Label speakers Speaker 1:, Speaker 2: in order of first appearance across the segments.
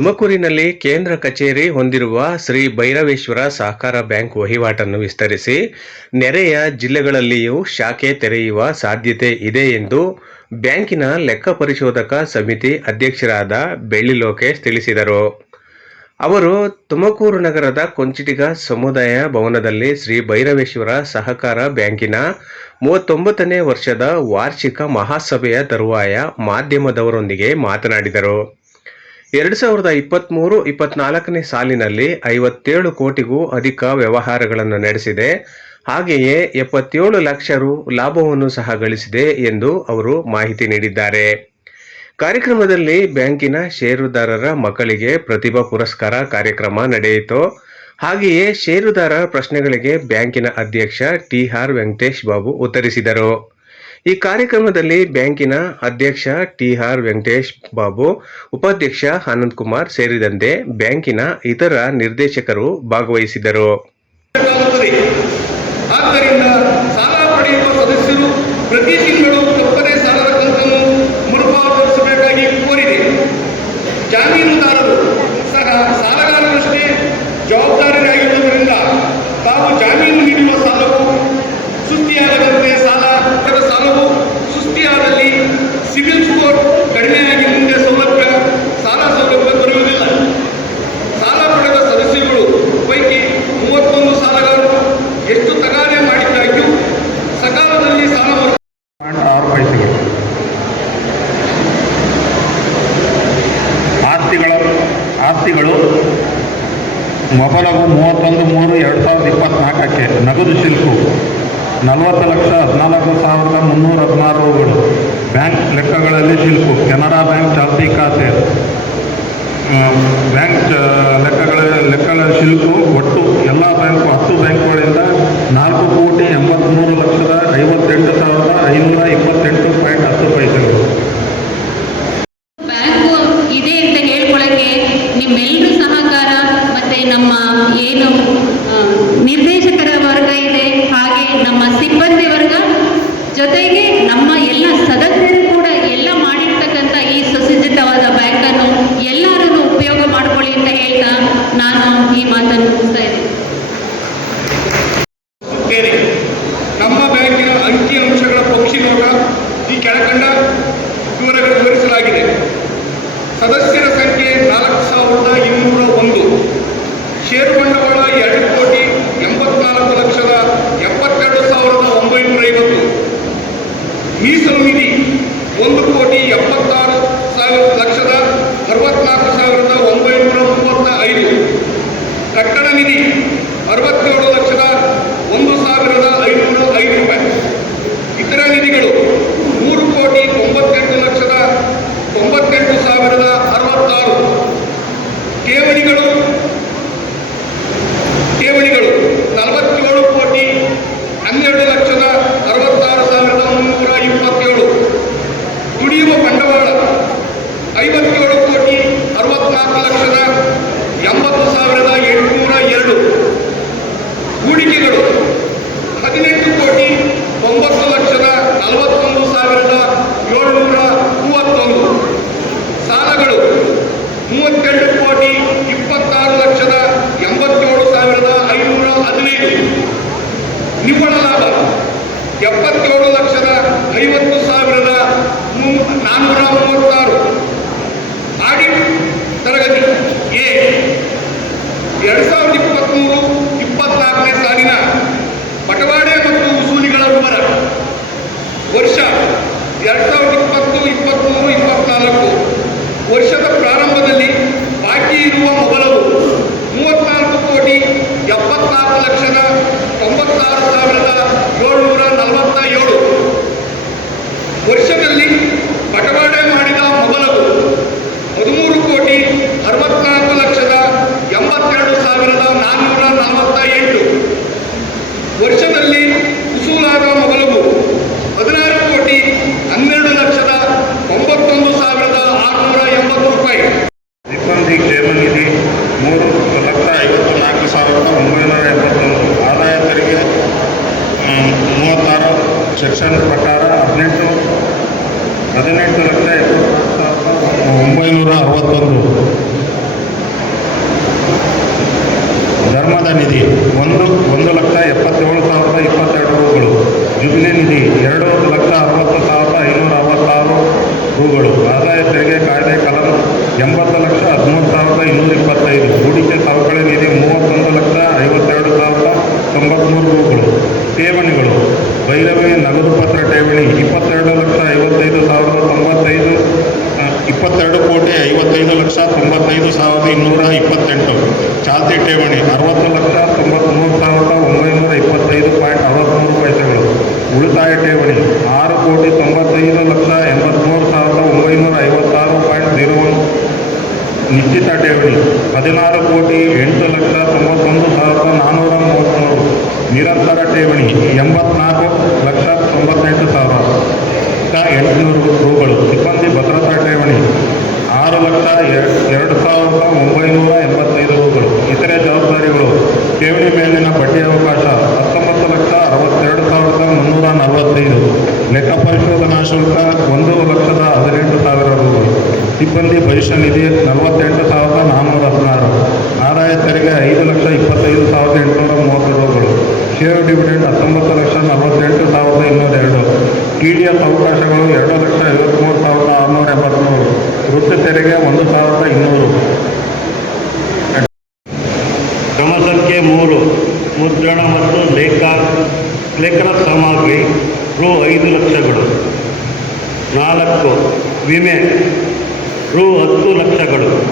Speaker 1: ತುಮಕೂರಿನಲ್ಲಿ ಕೇಂದ್ರ ಕಚೇರಿ ಹೊಂದಿರುವ ಶ್ರೀ ಭೈರವೇಶ್ವರ ಸಹಕಾರ ಬ್ಯಾಂಕ್ ವಹಿವಾಟನ್ನು ವಿಸ್ತರಿಸಿ ನೆರೆಯ ಜಿಲ್ಲೆಗಳಲ್ಲಿಯೂ ಶಾಖೆ ತೆರೆಯುವ ಸಾಧ್ಯತೆ ಇದೆ ಎಂದು ಬ್ಯಾಂಕಿನ ಲೆಕ್ಕ ಪರಿಶೋಧಕ ಸಮಿತಿ ಅಧ್ಯಕ್ಷರಾದ ಬೆಳ್ಳಿ ಲೋಕೇಶ್ ತಿಳಿಸಿದರು. ಅವರು ತುಮಕೂರು ನಗರದ ಕೊಂಚಿಟಿಗ ಸಮುದಾಯ ಭವನದಲ್ಲಿ ಶ್ರೀ ಭೈರವೇಶ್ವರ ಸಹಕಾರ ಬ್ಯಾಂಕಿನ ಮೂವತ್ತೊಂಬತ್ತನೇ ವರ್ಷದ ವಾರ್ಷಿಕ ಮಹಾಸಭೆಯ ತರುವಾಯ ಮಾಧ್ಯಮದವರೊಂದಿಗೆ ಮಾತನಾಡಿದರು. ಎರಡು ಸಾವಿರದ ಇಪ್ಪತ್ತ್ಮೂರು ಇಪ್ಪತ್ನಾಲ್ಕನೇ ಸಾಲಿನಲ್ಲಿ ಐವತ್ತೇಳು ಕೋಟಿಗೂ ಅಧಿಕ ವ್ಯವಹಾರಗಳನ್ನು ನಡೆಸಿದೆ. ಹಾಗೆಯೇ ಎಪ್ಪತ್ತೇಳು ಲಕ್ಷ ರು ಲಾಭವನ್ನು ಸಹ ಗಳಿಸಿದೆ ಎಂದು ಅವರು ಮಾಹಿತಿ ನೀಡಿದ್ದಾರೆ. ಕಾರ್ಯಕ್ರಮದಲ್ಲಿ ಬ್ಯಾಂಕಿನ ಷೇರುದಾರರ ಮಕ್ಕಳಿಗೆ ಪ್ರತಿಭಾ ಪುರಸ್ಕಾರ ಕಾರ್ಯಕ್ರಮ ನಡೆಯಿತು. ಹಾಗೆಯೇ ಷೇರುದಾರರ ಪ್ರಶ್ನೆಗಳಿಗೆ ಬ್ಯಾಂಕಿನ ಅಧ್ಯಕ್ಷ ಟಿ ಆರ್ ವೆಂಕಟೇಶ್ ಬಾಬು ಉತ್ತರಿಸಿದರು. ಈ ಕಾರ್ಯಕ್ರಮದಲ್ಲಿ ಬ್ಯಾಂಕಿನ ಅಧ್ಯಕ್ಷ ಟಿಆರ್ ವೆಂಕಟೇಶ್ ಬಾಬು, ಉಪಾಧ್ಯಕ್ಷ ಆನಂದ್ ಕುಮಾರ್ ಸೇರಿದಂತೆ ಬ್ಯಾಂಕಿನ ಇತರ ನಿರ್ದೇಶಕರು ಭಾಗವಹಿಸಿದರು
Speaker 2: ಆದ್ದರಿಂದ ಸಾಲ
Speaker 3: ನಲವತ್ತು ಲಕ್ಷ ಹದಿನಾಲ್ಕು ಸಾವಿರದ ಮುನ್ನೂರ ಹದಿನಾರು ರೂಗಳು ಬ್ಯಾಂಕ್ ಲೆಕ್ಕಗಳಲ್ಲಿ ಶಿಲ್ಕು ಕೆನರಾ ಬ್ಯಾಂಕ್ ಚಾಲ್ತಿ ಖಾತೆ. ಬ್ಯಾಂಕ್ ಲೆಕ್ಕಗಳ ಲೆಕ್ಕಗಳ ಶಿಲ್ಕು ಒಟ್ಟು ಕೋಟಿ
Speaker 2: ಎಪ್ಪತ್ತಾರು ಸಾವಿರ ಲಕ್ಷದ ಅರವತ್ನಾಲ್ಕು ಸಾವಿರದ ಒಂಬೈನೂರ ಮೂವತ್ತ ಐದು ಕಟ್ಟಡ ನಿಧಿ ಅರವತ್ತೇಳು ಲಕ್ಷದ ಒಂದು ಸಾವಿರದ
Speaker 3: ಚಾಲ್ತಿ ಠೇವಣಿ. ಅರವತ್ತು ಲಕ್ಷ ತೊಂಬತ್ತ್ಮೂರು ಸಾವಿರದ ಒಂಬೈನೂರ ಇಪ್ಪತ್ತೈದು ಪಾಯಿಂಟ್ ಅರವತ್ತ್ಮೂರು ಪೈಸೆಗಳು ಉಳಿತಾಯ ಠೇವಣಿ. ಆರು ಕೋಟಿ ತೊಂಬತ್ತೈದು ಲಕ್ಷ ಎಂಬತ್ತ್ಮೂರು ಸಾವಿರದ ಒಂಬೈನೂರ ಐವತ್ತಾರು ಪಾಯಿಂಟ್ ಜೀರೋ ಒನ್ ನಿಶ್ಚಿತ ಠೇವಣಿ. ಹದಿನಾರು ಕೋಟಿ ಎಂಟು ಲಕ್ಷ ತೊಂಬತ್ತೊಂದು ಸಾವಿರದ ನಾನ್ನೂರ ಮೂವತ್ತ್ಮೂರು ನಿರಂತರ ಠೇವಣಿ. ಎಂಬತ್ನಾಲ್ಕು ಲಕ್ಷ ತೊಂಬತ್ತೆಂಟು ಸಾವಿರ ಎಂಟುನೂರು ರೂಗಳು. ಸಿಬ್ಬಂದಿ ಭದ್ರತಾ ಠೇವಣಿ. ಲಕ್ಷ ಎ- ಎರಡು ಸಾವಿರದ ಒಂಬೈನೂರ ಎಂಬತ್ತೈದು ರೂಗಳು ಇತರೆ ಜವಾಬ್ದಾರಿಗಳು, ಠೇವಣಿ ಮೇಲಿನ ಬಡ್ಡಿ ಅವಕಾಶ ಹತ್ತೊಂಬತ್ತು ಲಕ್ಷ ಅರವತ್ತೆರಡು ಸಾವಿರದ ಮುನ್ನೂರ ನಲವತ್ತೈದು, ಲೆಕ್ಕ ಪರಿಶೋಧನಾ ಶುಲ್ಕ ಒಂದು ಲಕ್ಷದ ಹದಿನೆಂಟು ಸಾವಿರ ರೂಗಳು ಸಿಬ್ಬಂದಿ ಭವಿಷ್ಯ ನಿಧಿ ನಲವತ್ತೆಂಟು ಸಾವಿರದ ನಾನ್ನೂರ ಹದಿನಾರು, ಆದಾಯ ತೆರಿಗೆ ಐದು ಲಕ್ಷ ಇಪ್ಪತ್ತೈದು ಸಾವಿರದ ಎಂಟುನೂರ ಮೂವತ್ತು ರೂಗಳು ಷೇರು ಡಿವಿಡೆಂಡ್ ಹತ್ತೊಂಬತ್ತು ಲಕ್ಷ ನಲವತ್ತೆಂಟು ಸಾವಿರದ ಇನ್ನೂರ ಎರಡು, ಟಿ ಡಿ ಎಸ್ ಅವಕಾಶಗಳು ಎರಡು ಲಕ್ಷ ಐವತ್ತ್ಮೂರು ತೆರಿಗೆ ಒಂದು ಸಾವಿರದ ಇನ್ನೂರು.
Speaker 4: ಕ್ರಮ ಮೂರು. ಮುದ್ರಣ ಮತ್ತು ಲೇಖ, ಲೇಖನ ಸಾಮಗ್ರಿ, ರು ಐದು ಲಕ್ಷಗಳು. ನಾಲ್ಕು. ವಿಮೆ, ರು ಹತ್ತು ಲಕ್ಷಗಳು.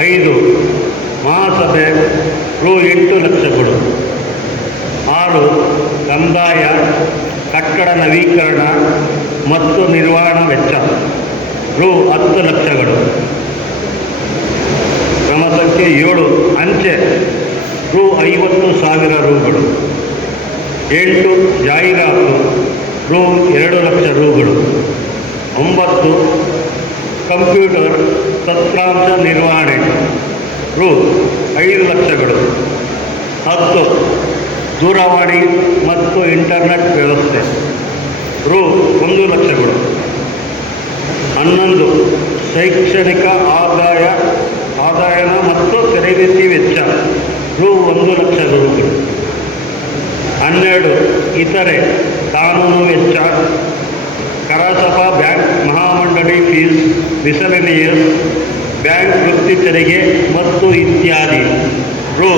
Speaker 4: ಐದು. ಮಹಾಸಭೆ, ರು ಎಂಟು ಲಕ್ಷಗಳು. ಆರು. ಕಂದಾಯ, ಕಟ್ಟಡ ನವೀಕರಣ ಮತ್ತು ನಿರ್ವಹಣಾ ವೆಚ್ಚ. ರು ಹತ್ತು ಲಕ್ಷಗಳು. ಕ್ರಮ ಸಂಖ್ಯೆ ಏಳು ಅಂಚೆ, ರು ಐವತ್ತು ಸಾವಿರ ರೂಗಳು. ಎಂಟು ಜಾಹೀರಾತು, ರು ಎರಡು ಲಕ್ಷ ರೂಗಳು. ಒಂಬತ್ತು ಕಂಪ್ಯೂಟರ್ ತಂತ್ರಾಂಶ ನಿರ್ವಹಣೆ, ರು ಐದು ಲಕ್ಷಗಳು. ಹತ್ತು ದೂರವಾಣಿ ಮತ್ತು ಇಂಟರ್ನೆಟ್ ವ್ಯವಸ್ಥೆ, ರು ಒಂದು ಲಕ್ಷಗಳು. ಹನ್ನೊಂದು ಶೈಕ್ಷಣಿಕ ಆದಾಯ, ಆದಾಯನ ಮತ್ತು ತರಬೇತಿ ವೆಚ್ಚ, ರು ಒಂದು ಲಕ್ಷ ರೂಪಾಯಿ ಹನ್ನೆರಡು ಇತರೆ ಕಾನೂನು ವೆಚ್ಚ, ಕರಾಸಭಾ ಬ್ಯಾಂಕ್ ಮಹಾಮಂಡಳಿ ಫೀಸ್ ಮಿಸಲೆನಿಯಸ್ ಬ್ಯಾಂಕ್ ವೃತ್ತಿ ತೆರಿಗೆ ಮತ್ತು ಇತ್ಯಾದಿ. ರು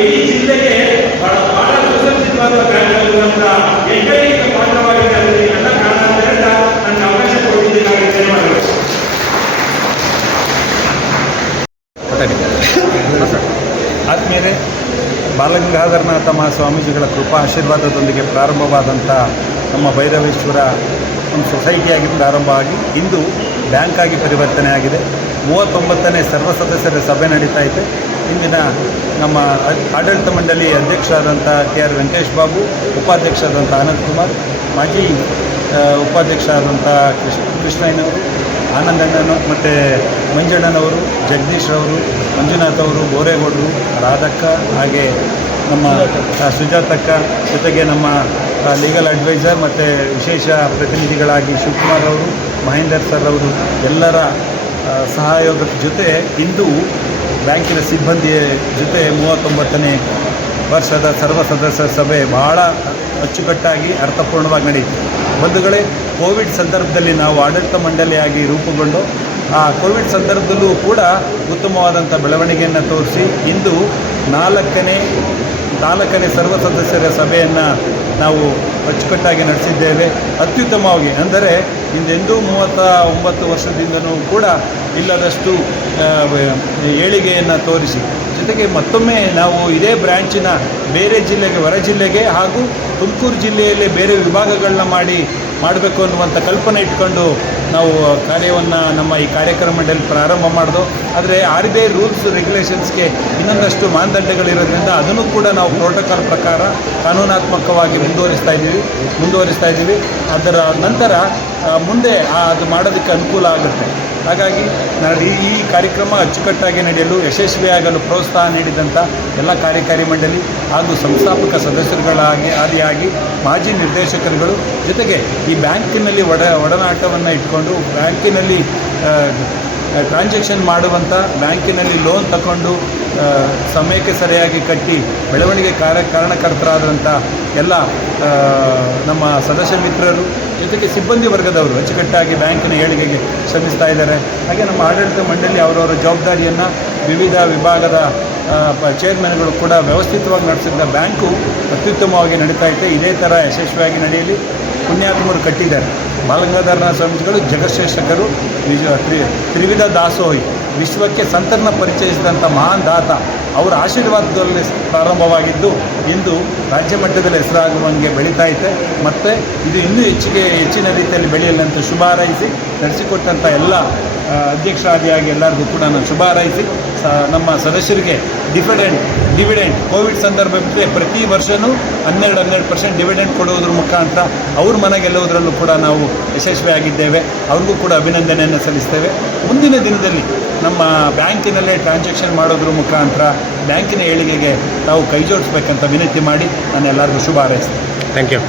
Speaker 5: ಇಡೀ ಜಿಲ್ಲೆಗೆ ಬಹಳ ಆದ್ಮೇಲೆ ಬಾಲಗಂಗಾಧರನಾಥ ಕೃಪಾ ಆಶೀರ್ವಾದದೊಂದಿಗೆ ಪ್ರಾರಂಭವಾದಂಥ ನಮ್ಮ ಭೈರವೇಶ್ವರ ಒಂದು ಸೊಸೈಟಿಯಾಗಿ ಪ್ರಾರಂಭ ಆಗಿ ಇಂದು ಬ್ಯಾಂಕಾಗಿ ಪರಿವರ್ತನೆ ಆಗಿದೆ. ಮೂವತ್ತೊಂಬತ್ತನೇ ಸರ್ವ ಸದಸ್ಯರ ಸಭೆ ನಡೀತಾ ಇದೆ. ಇಂದಿನ ನಮ್ಮ ಆಡಳಿತ ಮಂಡಳಿ ಅಧ್ಯಕ್ಷರಾದಂಥ ಕೆ ಆರ್ ವೆಂಕಟೇಶ್ ಬಾಬು, ಉಪಾಧ್ಯಕ್ಷರಾದಂಥ ಆನಂದ್ ಕುಮಾರ್, ಮಾಜಿ ಉಪಾಧ್ಯಕ್ಷರಾದಂಥ ಕೃಷ್ಣ ಕೃಷ್ಣಯ್ಯನವರು ಆನಂದಣ್ಣನು ಮತ್ತು ಮಂಜಣ್ಣನವರು ಜಗದೀಶ್ ಅವರು ಮಂಜುನಾಥ್ ಅವರು ಬೋರೇಗೌಡರು ರಾಧಕ್ಕ ಹಾಗೆ ನಮ್ಮ ಸುಜಾತಕ್ಕ ಜೊತೆಗೆ ನಮ್ಮ ಲೀಗಲ್ ಅಡ್ವೈಸರ್ ಮತ್ತು ವಿಶೇಷ ಪ್ರತಿನಿಧಿಗಳಾಗಿ ಶಿವಕುಮಾರ್ ಅವರು, ಮಹೇಂದರ್ ಸರ್ ಅವರು ಎಲ್ಲರ ಸಹಯೋಗದ ಜೊತೆ ಇಂದು ಬ್ಯಾಂಕಿನ ಸಿಬ್ಬಂದಿಯ ಜೊತೆ ಮೂವತ್ತೊಂಬತ್ತನೇ ವರ್ಷದ ಸರ್ವ ಸದಸ್ಯ ಸಭೆ ಬಹಳ ಅಚ್ಚುಕಟ್ಟಾಗಿ, ಅರ್ಥಪೂರ್ಣವಾಗಿ ನಡೆಯಿತು. ಬಂಧುಗಳೇ, ಕೋವಿಡ್ ಸಂದರ್ಭದಲ್ಲಿ ನಾವು ಆಡಳಿತ ಮಂಡಳಿಯಾಗಿ ರೂಪುಗೊಂಡು, ಆ ಕೋವಿಡ್ ಸಂದರ್ಭದಲ್ಲೂ ಕೂಡ ಉತ್ತಮವಾದಂಥ ಬೆಳವಣಿಗೆಯನ್ನು ತೋರಿಸಿ, ಇಂದು ನಾಲ್ಕನೇ ನಾಲ್ಕನೇ ಸರ್ವ ಸದಸ್ಯರ ಸಭೆಯನ್ನು ನಾವು ಅಚ್ಚುಕಟ್ಟಾಗಿ ನಡೆಸಿದ್ದೇವೆ. ಅತ್ಯುತ್ತಮವಾಗಿ, ಅಂದರೆ ಹಿಂದೆಂದೂ ಮೂವತ್ತ ಒಂಬತ್ತು ವರ್ಷದಿಂದನೂ ಕೂಡ ಇಲ್ಲದಷ್ಟು ಏಳಿಗೆಯನ್ನು ತೋರಿಸಿ. ಜೊತೆಗೆ ಮತ್ತೊಮ್ಮೆ ನಾವು ಇದೇ ಬ್ರ್ಯಾಂಚಿನ ಬೇರೆ ಜಿಲ್ಲೆಗೆ, ಹೊರ ಜಿಲ್ಲೆಗೆ ಹಾಗೂ ತುಮಕೂರು ಜಿಲ್ಲೆಯಲ್ಲಿ ಬೇರೆ ವಿಭಾಗಗಳನ್ನ ಮಾಡಿ ಮಾಡಬೇಕು ಅನ್ನುವಂಥ ಕಲ್ಪನೆ ಇಟ್ಕೊಂಡು ನಾವು ಕಾರ್ಯವನ್ನು ನಮ್ಮ ಈ ಕಾರ್ಯಕ್ರಮದಲ್ಲಿ ಪ್ರಾರಂಭ ಮಾಡಿದ್ವು ಆದರೆ ಆರ್ ಬಿ ಐ ರೂಲ್ಸ್ ರೆಗ್ಯುಲೇಷನ್ಸ್ಗೆ ಇನ್ನೊಂದಷ್ಟು ಮಾನದಂಡಗಳಿರೋದ್ರಿಂದ ಅದನ್ನು ಕೂಡ ನಾವು ಪ್ರೋಟೋಕಾಲ್ ಪ್ರಕಾರ ಕಾನೂನಾತ್ಮಕವಾಗಿ ಮುಂದುವರಿಸ್ತಾ ಇದ್ದೀವಿ ಮುಂದುವರಿಸ್ತಾ ಇದ್ದೀವಿ. ಅದರ ನಂತರ ಮುಂದೆ ಅದು ಮಾಡೋದಕ್ಕೆ ಅನುಕೂಲ ಆಗುತ್ತೆ. ಹಾಗಾಗಿ ನಾನು ಈ ಕಾರ್ಯಕ್ರಮ ಅಚ್ಚುಕಟ್ಟಾಗಿ ನಡೆಯಲು, ಯಶಸ್ವಿಯಾಗಲು ಪ್ರೋತ್ಸಾಹ ನೀಡಿದಂಥ ಎಲ್ಲ ಕಾರ್ಯಕಾರಿ ಮಂಡಳಿ ಹಾಗೂ ಸಂಸ್ಥಾಪಕ ಸದಸ್ಯರುಗಳಾಗಿ, ಆದಿಯಾಗಿ ಮಾಜಿ ನಿರ್ದೇಶಕರುಗಳು ಜೊತೆಗೆ ಈ ಬ್ಯಾಂಕಿನಲ್ಲಿ ಒಡ, ಒಡನಾಟವನ್ನು ಇಟ್ಕೊಂಡು, ಬ್ಯಾಂಕಿನಲ್ಲಿ ಟ್ರಾನ್ಸಾಕ್ಷನ್ ಮಾಡುವಂಥ ಬ್ಯಾಂಕಿನಲ್ಲಿ ಲೋನ್ ತಗೊಂಡು ಸಮಯಕ್ಕೆ ಸರಿಯಾಗಿ ಕಟ್ಟಿ ಬೆಳವಣಿಗೆ ಕಾರ್ಯ ಕಾರಣಕರ್ತರಾದಂಥ ಎಲ್ಲ ನಮ್ಮ ಸದಸ್ಯ ಮಿತ್ರರು, ಜೊತೆಗೆ ಸಿಬ್ಬಂದಿ ವರ್ಗದವರು ಅಚ್ಚುಕಟ್ಟಾಗಿ ಬ್ಯಾಂಕಿನ ಏಳಿಗೆಗೆ ಶ್ರಮಿಸ್ತಾ ಇದ್ದಾರೆ. ಹಾಗೆ ನಮ್ಮ ಆಡಳಿತ ಮಂಡಳಿ ಅವರವರ ಜವಾಬ್ದಾರಿಯನ್ನು ವಿವಿಧ ವಿಭಾಗದ ಚೇರ್ಮನ್ಗಳು ಕೂಡ ವ್ಯವಸ್ಥಿತವಾಗಿ ನಡೆಸಿದ್ದ ಬ್ಯಾಂಕು ಅತ್ಯುತ್ತಮವಾಗಿ ನಡೀತಾ ಇದೆ ಇದೇ ಥರ ಯಶಸ್ವಿಯಾಗಿ ನಡೆಯಲಿ. ಪುಣ್ಯಾತ್ಮರು ಕಟ್ಟಿದ್ದಾರೆ. ಬಾಲಗಂಗಾಧರನಾಥ ಸ್ವಾಮೀಜಿಗಳು ಜಗಶ್ರೇಷ್ಠಕರು ತ್ರಿವಿಧ ದಾಸೋಹಿ. ವಿಶ್ವಕ್ಕೆ ಸಂತರನ್ನ ಪರಿಚಯಿಸಿದಂಥ ಮಹಾನ್ ದಾತ ಅವರ ಆಶೀರ್ವಾದದಲ್ಲಿ ಪ್ರಾರಂಭವಾಗಿದ್ದು ಇಂದು ರಾಜ್ಯ ಮಟ್ಟದಲ್ಲಿ ಹೆಸರಾಗುವಂಗೆ ಬೆಳೀತಾ ಇದೆ. ಮತ್ತು ಇದು ಇನ್ನೂ ಹೆಚ್ಚಿಗೆ ಹೆಚ್ಚಿನ ರೀತಿಯಲ್ಲಿ ಬೆಳೆಯಲಿ ಅಂತ ಶುಭ ಹಾರೈಸಿ ನಡೆಸಿಕೊಟ್ಟಂಥ ಎಲ್ಲ ಅಧ್ಯಕ್ಷರಾದಿಯಾಗಿ ಎಲ್ಲರಿಗೂ ಕೂಡ ನಾನು ಶುಭ ಹಾರೈಸಿ, ಸ, ನಮ್ಮ ಸದಸ್ಯರಿಗೆ ಡಿವಿಡೆಂಟ್ ಡಿವಿಡೆಂಟ್, ಕೋವಿಡ್ ಸಂದರ್ಭಕ್ಕೆ ಪ್ರತಿ ವರ್ಷವೂ ಹನ್ನೆರಡು ಹನ್ನೆರಡು ಪರ್ಸೆಂಟ್ ಡಿವಿಡೆಂಟ್ ಕೊಡುವುದ್ರ ಮುಖಾಂತರ ಅವ್ರ ಮನೆಗೆಲ್ಲುವುದರಲ್ಲೂ ಕೂಡ ನಾವು ಯಶಸ್ವಿಯಾಗಿದ್ದೇವೆ. ಅವ್ರಿಗೂ ಕೂಡ ಅಭಿನಂದನೆಯನ್ನು ಸಲ್ಲಿಸ್ತೇವೆ. ಮುಂದಿನ ದಿನದಲ್ಲಿ ನಮ್ಮ ಬ್ಯಾಂಕಿನಲ್ಲೇ ಟ್ರಾನ್ಸಾಕ್ಷನ್ ಮಾಡೋದ್ರ ಮುಖಾಂತರ ಬ್ಯಾಂಕಿನ ಏಳಿಗೆಗೆ ತಾವು ಕೈ ಜೋಡಿಸ್ಬೇಕಂತ ವಿನಂತಿ ಮಾಡಿ ನಾನು ಎಲ್ಲರಿಗೂ ಶುಭ ಹಾರೈಸ್ತೇನೆ.
Speaker 1: Thank you.